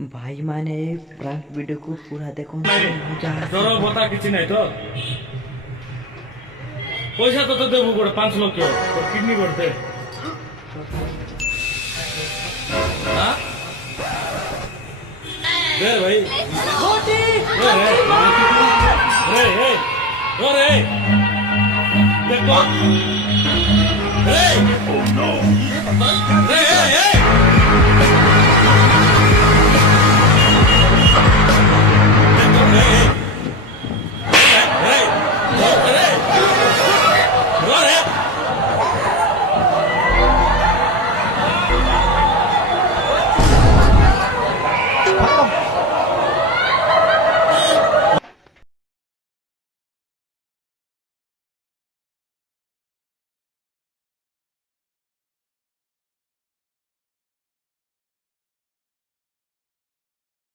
भाई मैंने prank video को पूरा देखो मजा डर बता किसी नहीं तो पैसा तो देव गोटे 5 लाख किडनी करते भाई देखो